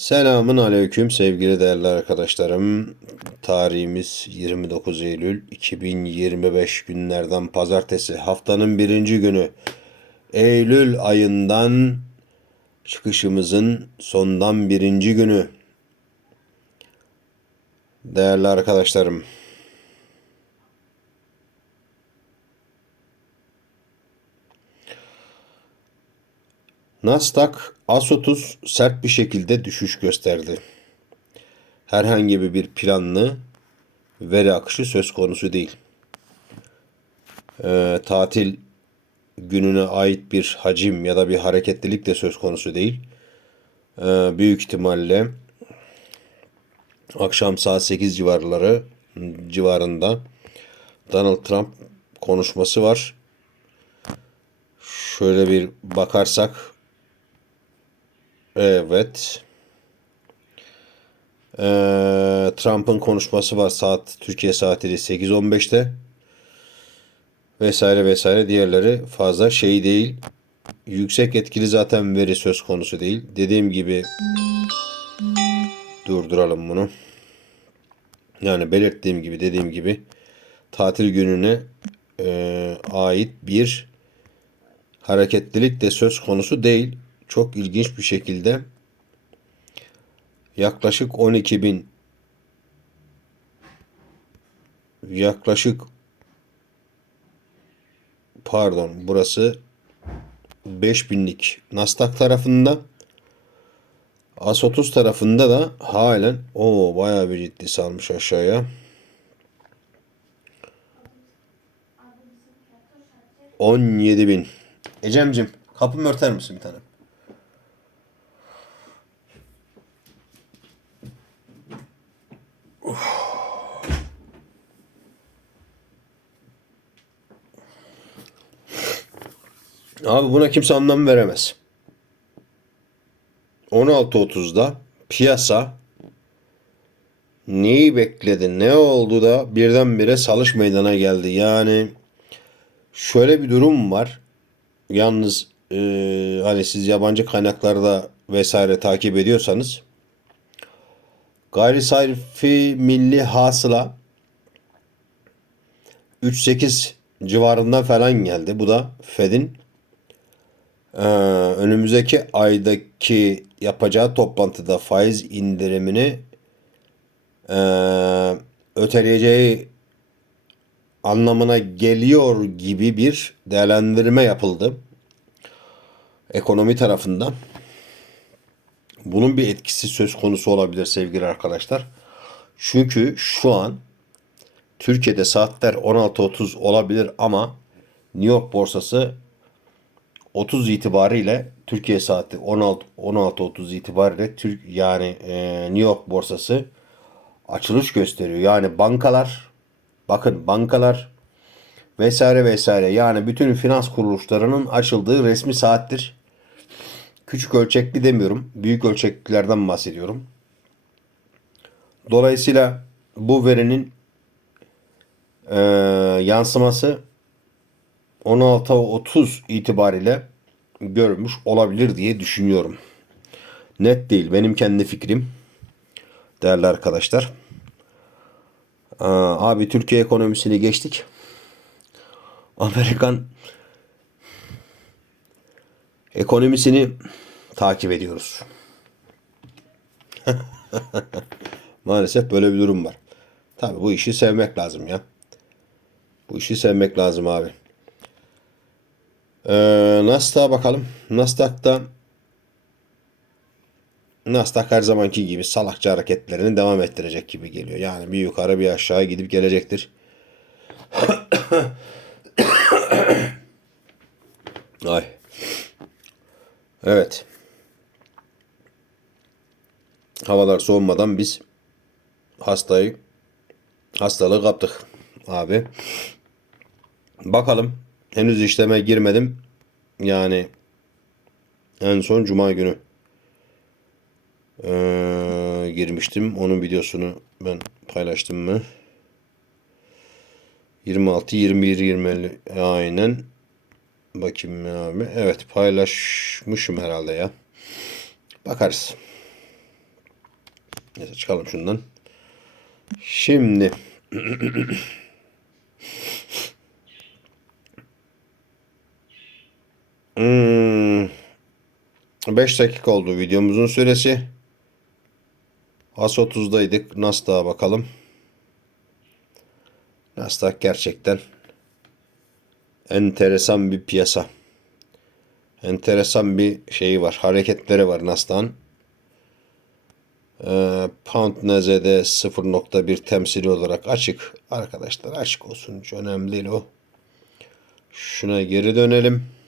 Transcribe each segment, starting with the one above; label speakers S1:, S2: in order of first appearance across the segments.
S1: Selamun aleyküm sevgili değerli arkadaşlarım. Tarihimiz 29 Eylül 2025 günlerden pazartesi. Haftanın birinci günü. Eylül ayından çıkışımızın sondan birinci günü. Değerli arkadaşlarım. Nasdaq AS30 sert bir şekilde düşüş gösterdi. Herhangi bir planlı veri akışı söz konusu değil. Ee, tatil gününe ait bir hacim ya da bir hareketlilik de söz konusu değil. Ee, büyük ihtimalle akşam saat 8 civarları civarında Donald Trump konuşması var. Şöyle bir bakarsak Evet. Ee, Trump'ın konuşması var saat Türkiye saatiyle 8.15'te. Vesaire vesaire diğerleri fazla şey değil. Yüksek etkili zaten veri söz konusu değil. Dediğim gibi durduralım bunu. Yani belirttiğim gibi dediğim gibi tatil gününe e, ait bir hareketlilik de söz konusu değil çok ilginç bir şekilde yaklaşık 12 bin yaklaşık pardon burası 5000'lik Nasdaq tarafında AS30 tarafında da halen o bayağı bir ciddi salmış aşağıya. 17 bin. Ecem'cim kapımı örter misin bir tane? Abi buna kimse anlam veremez. 16.30'da piyasa neyi bekledi, ne oldu da birdenbire salış meydana geldi. Yani şöyle bir durum var. Yalnız e, hani siz yabancı kaynaklarda vesaire takip ediyorsanız gayri safi milli hasıla 3.8 civarında falan geldi. Bu da Fed'in ee, önümüzdeki aydaki yapacağı toplantıda faiz indirimini e, öteleyeceği anlamına geliyor gibi bir değerlendirme yapıldı. Ekonomi tarafından. Bunun bir etkisi söz konusu olabilir sevgili arkadaşlar. Çünkü şu an Türkiye'de saatler 16.30 olabilir ama New York borsası 30 itibariyle Türkiye saati 16 16.30 itibariyle Türk yani e, New York borsası açılış gösteriyor. Yani bankalar bakın bankalar vesaire vesaire yani bütün finans kuruluşlarının açıldığı resmi saattir. Küçük ölçekli demiyorum. Büyük ölçeklilerden bahsediyorum. Dolayısıyla bu verinin e, yansıması 16.30 itibariyle görmüş olabilir diye düşünüyorum. Net değil. Benim kendi fikrim. Değerli arkadaşlar. Aa, abi Türkiye ekonomisini geçtik. Amerikan ekonomisini takip ediyoruz. Maalesef böyle bir durum var. Tabi bu işi sevmek lazım ya. Bu işi sevmek lazım abi. Ee, Nasdaq'a bakalım. Nasdaq'ta Nasdaq her zamanki gibi salakça hareketlerini devam ettirecek gibi geliyor. Yani bir yukarı bir aşağı gidip gelecektir. Ay. Evet. Havalar soğumadan biz hastayı hastalığı kaptık abi. Bakalım henüz işleme girmedim. Yani en son cuma günü ee, girmiştim. Onun videosunu ben paylaştım mı? 26, 21, 20 aynen. Bakayım abi. Evet paylaşmışım herhalde ya. Bakarız. Neyse çıkalım şundan. Şimdi Hmm. 5 dakika oldu videomuzun süresi. As 30'daydık. Nasdaq'a bakalım. Nasdaq gerçekten enteresan bir piyasa. Enteresan bir şeyi var. Hareketleri var Nasdaq'ın. Ee, Pound NZ'de 0.1 temsili olarak açık. Arkadaşlar açık olsun. Hiç önemli değil o. Şuna geri dönelim.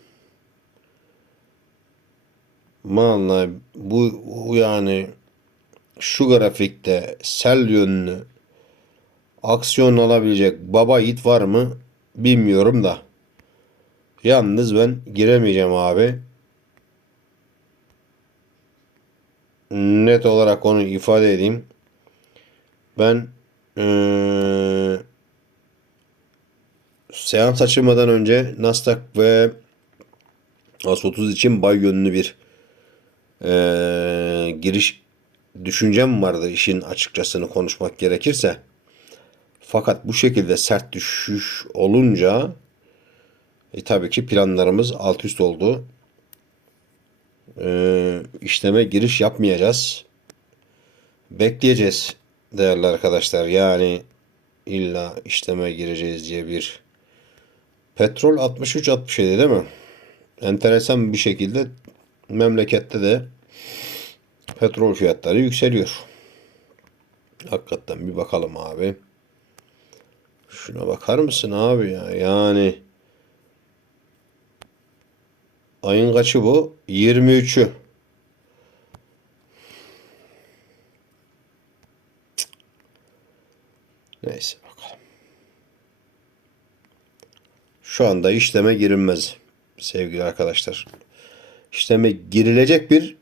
S1: Vallahi bu yani şu grafikte sel yönlü aksiyon alabilecek baba yiğit var mı bilmiyorum da. Yalnız ben giremeyeceğim abi. Net olarak onu ifade edeyim. Ben eee seans açılmadan önce Nasdaq ve AS30 için bay yönlü bir eee, giriş düşüncem vardı işin açıkçasını konuşmak gerekirse. Fakat bu şekilde sert düşüş olunca e, tabii ki planlarımız alt üst oldu. Ee, işleme giriş yapmayacağız. Bekleyeceğiz değerli arkadaşlar. Yani illa işleme gireceğiz diye bir petrol 63-67 değil mi? Enteresan bir şekilde memlekette de petrol fiyatları yükseliyor. Hakikaten bir bakalım abi. Şuna bakar mısın abi ya? Yani ayın kaçı bu? 23'ü. Neyse bakalım. Şu anda işleme girilmez sevgili arkadaşlar. İşleme girilecek bir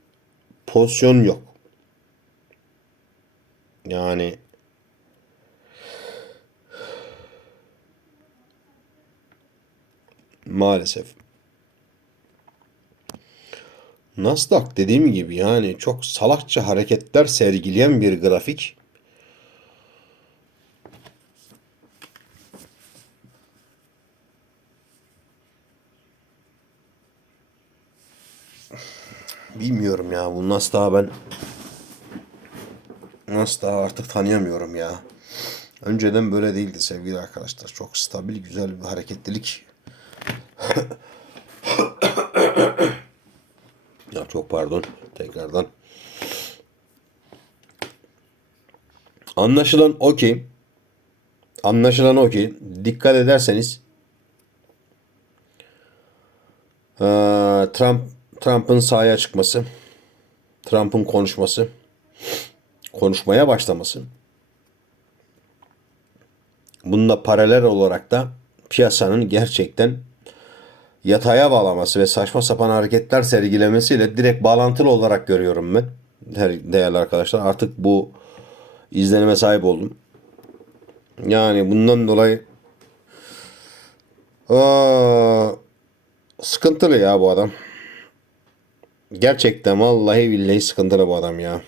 S1: pozisyon yok. Yani maalesef. Nasdaq dediğim gibi yani çok salakça hareketler sergileyen bir grafik. Bilmiyorum ya bu Nasdaq'ı ben Nasdaq'ı artık tanıyamıyorum ya. Önceden böyle değildi sevgili arkadaşlar. Çok stabil, güzel bir hareketlilik. ya çok pardon tekrardan. Anlaşılan o ki anlaşılan o ki dikkat ederseniz Trump Trump'ın sahaya çıkması, Trump'ın konuşması, konuşmaya başlaması. Bununla paralel olarak da piyasanın gerçekten yataya bağlaması ve saçma sapan hareketler sergilemesiyle direkt bağlantılı olarak görüyorum ben. Değerli arkadaşlar artık bu izlenime sahip oldum. Yani bundan dolayı aa, sıkıntılı ya bu adam. Gerçekten vallahi billahi sıkıntılı bu adam ya.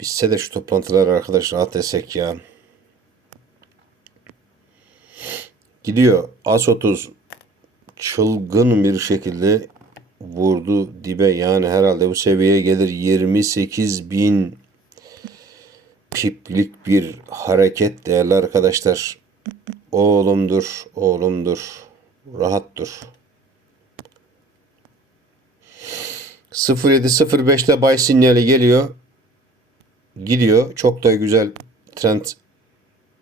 S1: Bitse de şu toplantılar arkadaş rahat etsek ya. Gidiyor. As 30 çılgın bir şekilde vurdu dibe. Yani herhalde bu seviyeye gelir 28 bin piplik bir hareket değerli arkadaşlar. Oğlumdur, oğlumdur. Rahat dur. 0705'te buy sinyali geliyor. Gidiyor. Çok da güzel trend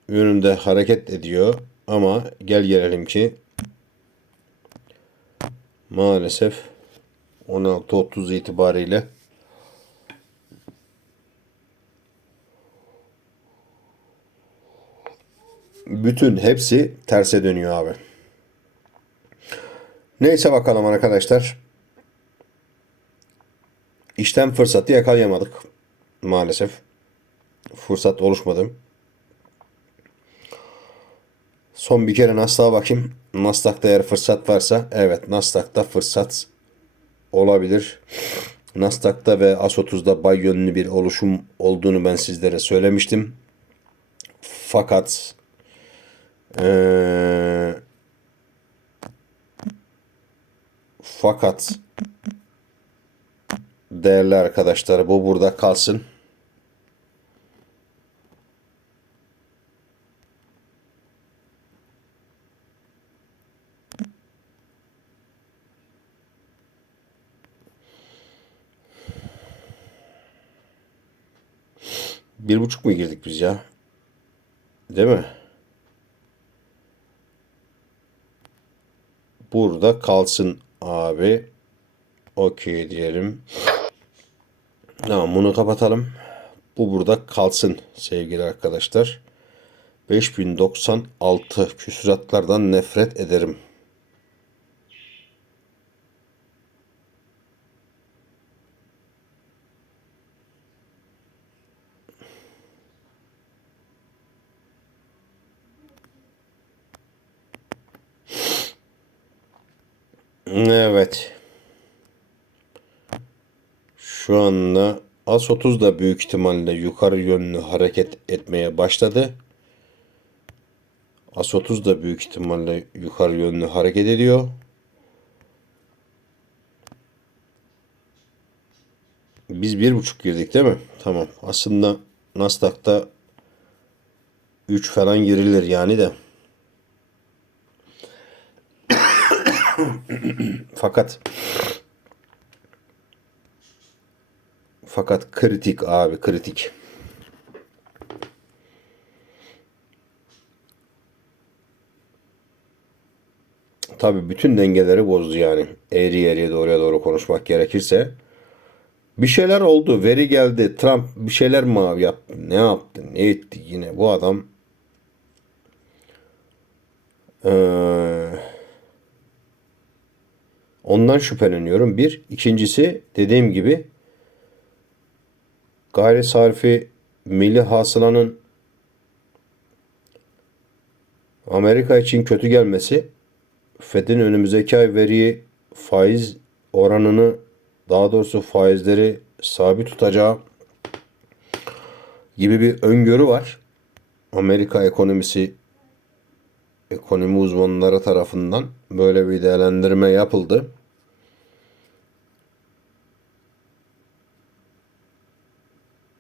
S1: yönünde hareket ediyor. Ama gel gelelim ki maalesef 16.30 itibariyle bütün hepsi terse dönüyor abi. Neyse bakalım arkadaşlar. İşlem fırsatı yakalayamadık. Maalesef. Fırsat oluşmadı. Son bir kere Nasdaq'a bakayım. Nasdaq'ta eğer fırsat varsa evet Nasdaq'ta fırsat olabilir. Nasdaq'ta ve As30'da bay yönlü bir oluşum olduğunu ben sizlere söylemiştim. Fakat eee, fakat değerli arkadaşlar bu burada kalsın. Bir buçuk mu girdik biz ya? Değil mi? Burada kalsın abi. Okey diyelim. Tamam bunu kapatalım. Bu burada kalsın sevgili arkadaşlar. 5096 küsuratlardan nefret ederim. Evet. Şu anda As-30 da büyük ihtimalle yukarı yönlü hareket etmeye başladı. As-30 da büyük ihtimalle yukarı yönlü hareket ediyor. Biz bir buçuk girdik değil mi? Tamam. Aslında Nasdaq'ta 3 falan girilir yani de. Fakat fakat kritik abi kritik. Tabii bütün dengeleri bozdu yani. Eğri eğriye doğruya doğru konuşmak gerekirse. Bir şeyler oldu. Veri geldi. Trump bir şeyler mi yaptı? Ne yaptı? Ne etti yine? Bu adam ee, ondan şüpheleniyorum. Bir. ikincisi dediğim gibi gayri sarfi milli hasılanın Amerika için kötü gelmesi Fed'in önümüzdeki ay veriyi faiz oranını daha doğrusu faizleri sabit tutacağı gibi bir öngörü var. Amerika ekonomisi ekonomi uzmanları tarafından böyle bir değerlendirme yapıldı.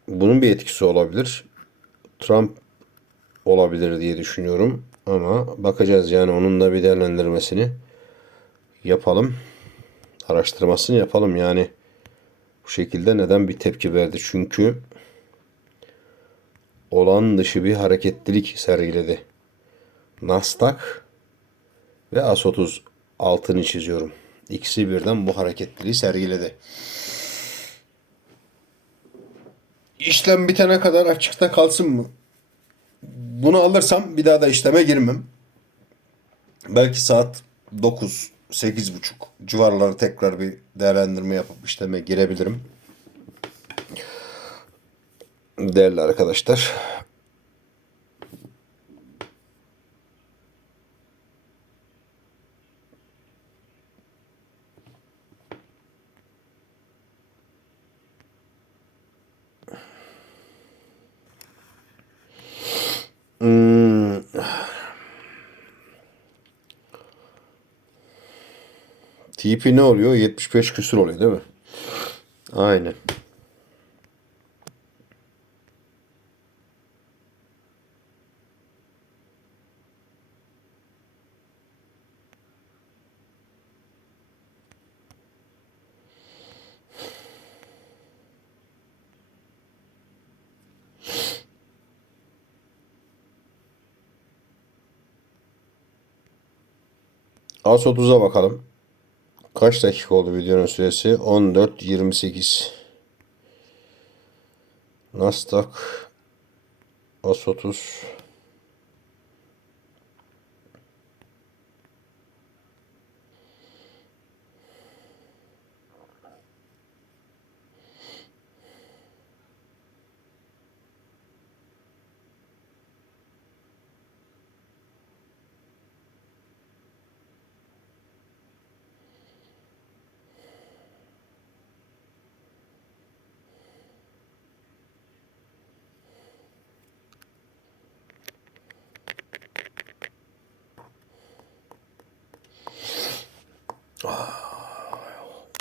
S1: Bunun bir etkisi olabilir. Trump olabilir diye düşünüyorum. Ama bakacağız yani onun da bir değerlendirmesini yapalım. Araştırmasını yapalım yani. Bu şekilde neden bir tepki verdi? Çünkü olan dışı bir hareketlilik sergiledi. Nasdaq ve As30 altını çiziyorum. İkisi birden bu hareketliliği sergiledi. İşlem bitene kadar açıkta kalsın mı? Bunu alırsam bir daha da işleme girmem. Belki saat 9, 8.30 civarları tekrar bir değerlendirme yapıp işleme girebilirim. Değerli arkadaşlar. Hmm. TP ne oluyor? 75 küsur oluyor değil mi? Aynen. As30'a bakalım. Kaç dakika oldu videonun süresi? 14.28. Nasdaq As30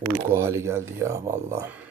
S1: Uyku hali geldi ya vallahi.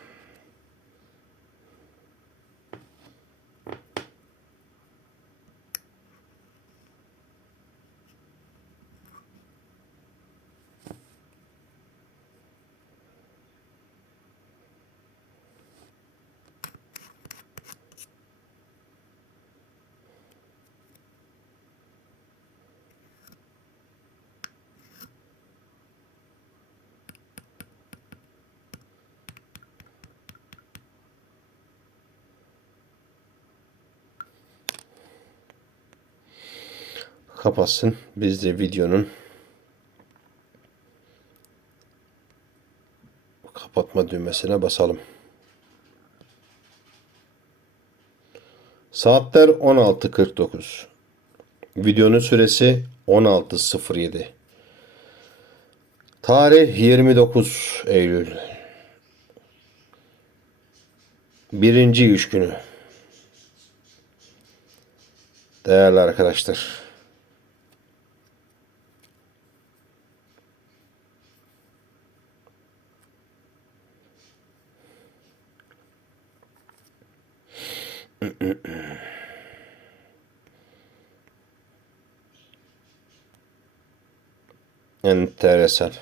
S1: Kapatsın. Biz de videonun kapatma düğmesine basalım. Saatler 16.49. Videonun süresi 16.07. Tarih 29 Eylül. Birinci iş günü. Değerli arkadaşlar. Enteresan.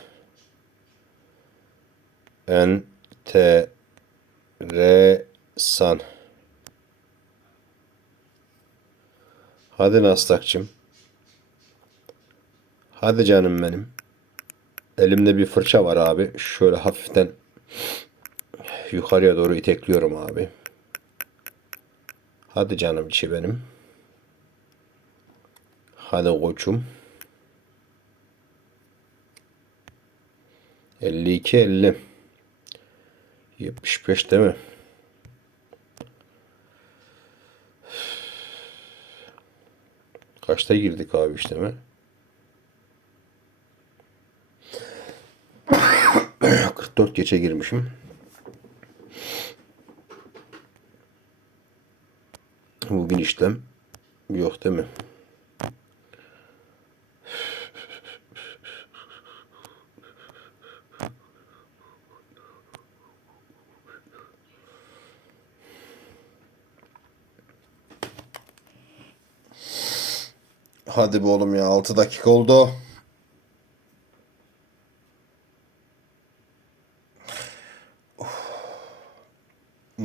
S1: Enteresan. Hadi Nastak'cığım. Hadi canım benim. Elimde bir fırça var abi. Şöyle hafiften yukarıya doğru itekliyorum abi. Hadi canım içi benim. Hadi koçum. 52 50 75 değil mi? Kaçta girdik abi işte mi? 44 geçe girmişim. Bugün işlem yok değil mi? Hadi be oğlum ya 6 dakika oldu.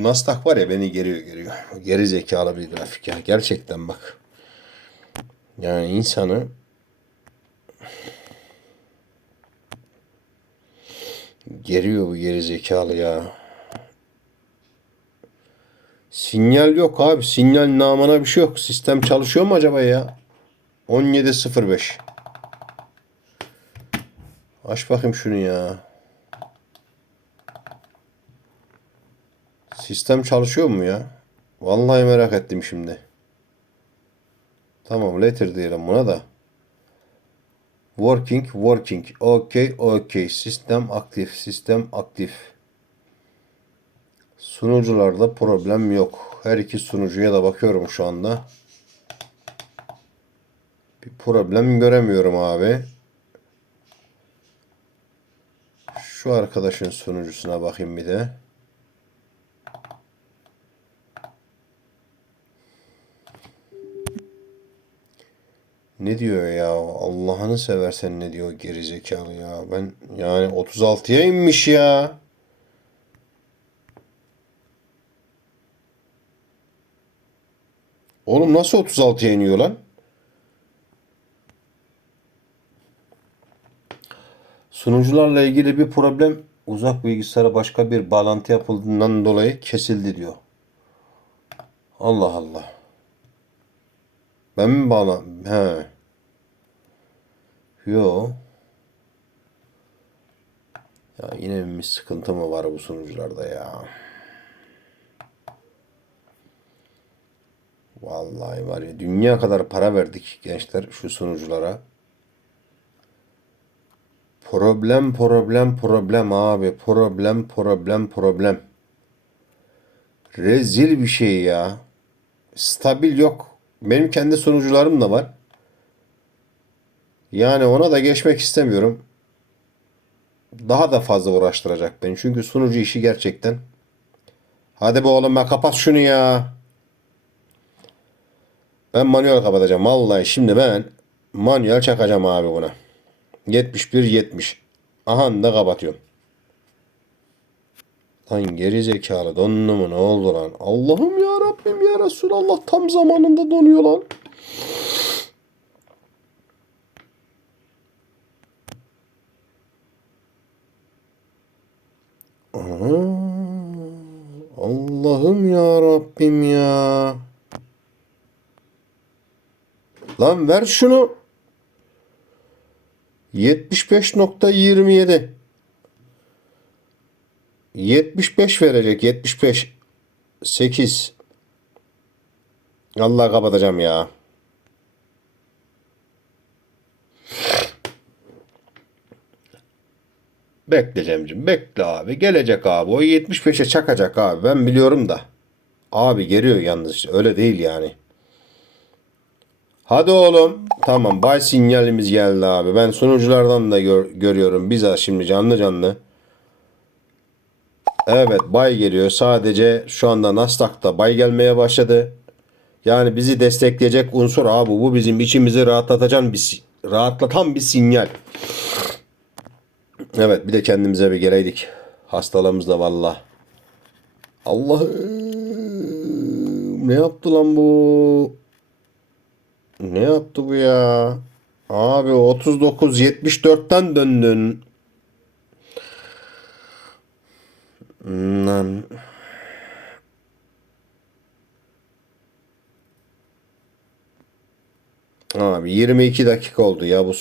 S1: Nasdaq var ya beni geriyor geriyor. Geri zekalı bir grafik ya. Gerçekten bak. Yani insanı geriyor bu geri zekalı ya. Sinyal yok abi. Sinyal namına bir şey yok. Sistem çalışıyor mu acaba ya? 17.05 Aç bakayım şunu ya. Sistem çalışıyor mu ya? Vallahi merak ettim şimdi. Tamam letter diyelim buna da. Working, working. Okay, okay. Sistem aktif, sistem aktif. Sunucularda problem yok. Her iki sunucuya da bakıyorum şu anda. Bir problem göremiyorum abi. Şu arkadaşın sunucusuna bakayım bir de. Ne diyor ya? Allah'ını seversen ne diyor gerizekalı ya? Ben yani 36'ya inmiş ya. Oğlum nasıl 36'ya iniyor lan? Sunucularla ilgili bir problem uzak bilgisayara başka bir bağlantı yapıldığından dolayı kesildi diyor. Allah Allah. Ben mi bağlan? He. Yo. Ya yine bir sıkıntı mı var bu sunucularda ya? Vallahi var ya dünya kadar para verdik gençler şu sunuculara. Problem problem problem abi. Problem problem problem. Rezil bir şey ya. Stabil yok. Benim kendi sunucularım da var. Yani ona da geçmek istemiyorum. daha da fazla uğraştıracak beni. Çünkü sunucu işi gerçekten. Hadi be oğlum ben kapat şunu ya. Ben manuel kapatacağım. Vallahi şimdi ben manuel çakacağım abi buna. 71 70. Aha da kapatıyorum. Lan geri zekalı dondu mu ne oldu lan? Allah'ım ya Rabbim ya Resulallah tam zamanında donuyor lan. Aha. Ya Rabbim ya. Lan ver şunu. 75.27 75 verecek 75 8 Allah kapatacağım ya. Bekle Cemcim bekle abi. Gelecek abi. O 75'e çakacak abi. Ben biliyorum da. Abi geliyor yalnız. Öyle değil yani. Hadi oğlum. Tamam bay sinyalimiz geldi abi. Ben sunuculardan da gör- görüyorum. Bizzat şimdi canlı canlı. Evet bay geliyor. Sadece şu anda Nasdaq'ta bay gelmeye başladı. Yani bizi destekleyecek unsur abi. Bu bizim içimizi rahatlatacak bir rahatlatan bir sinyal. Evet bir de kendimize bir geleydik. Hastalığımız da valla. Allah'ım ne yaptı lan bu? Ne yaptı bu ya? Abi 39 74'ten döndün. Lan. Abi 22 dakika oldu ya bu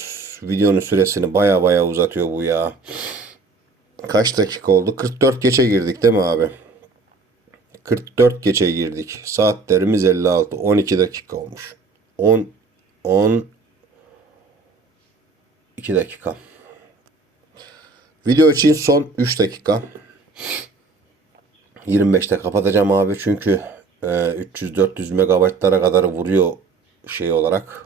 S1: videonun süresini baya baya uzatıyor bu ya. Kaç dakika oldu? 44 geçe girdik değil mi abi? 44 geçe girdik. Saatlerimiz 56. 12 dakika olmuş. 10 10 2 dakika. Video için son 3 dakika. 25'te kapatacağım abi çünkü e, 300-400 megabaytlara kadar vuruyor şey olarak.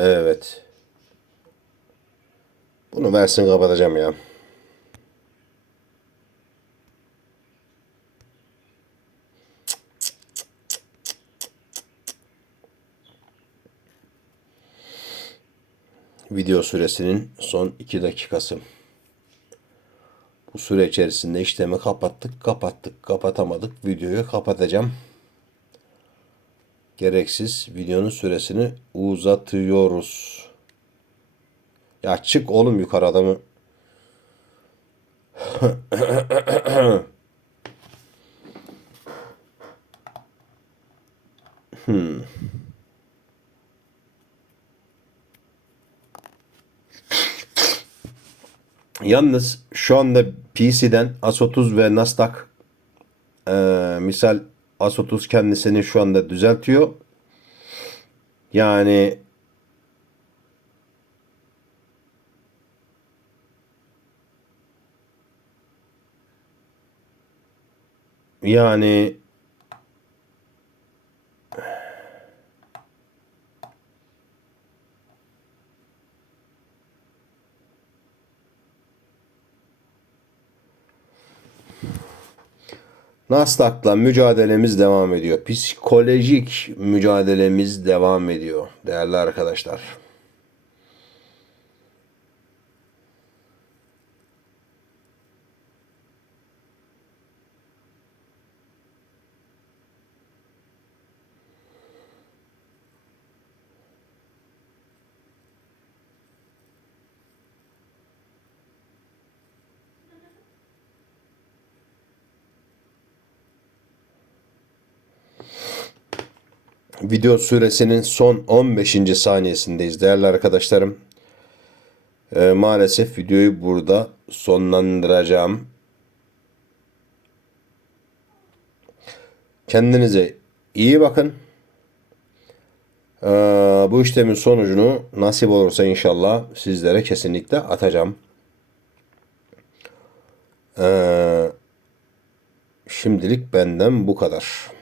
S1: Evet. Bunu versin kapatacağım ya. Video süresinin son 2 dakikası. Bu süre içerisinde işlemi kapattık, kapattık, kapatamadık. Videoyu kapatacağım. Gereksiz videonun süresini uzatıyoruz. Ya çık oğlum yukarı adamı. Hmm. Yalnız şu anda PC'den AS30 ve Nasdaq eee, misal AS30 kendisini şu anda düzeltiyor. Yani yani Nasdaq'la mücadelemiz devam ediyor. Psikolojik mücadelemiz devam ediyor değerli arkadaşlar. Video süresinin son 15. saniyesindeyiz değerli arkadaşlarım. Ee, maalesef videoyu burada sonlandıracağım. Kendinize iyi bakın. Ee, bu işlemin sonucunu nasip olursa inşallah sizlere kesinlikle atacağım. Ee, Şimdilik benden bu kadar.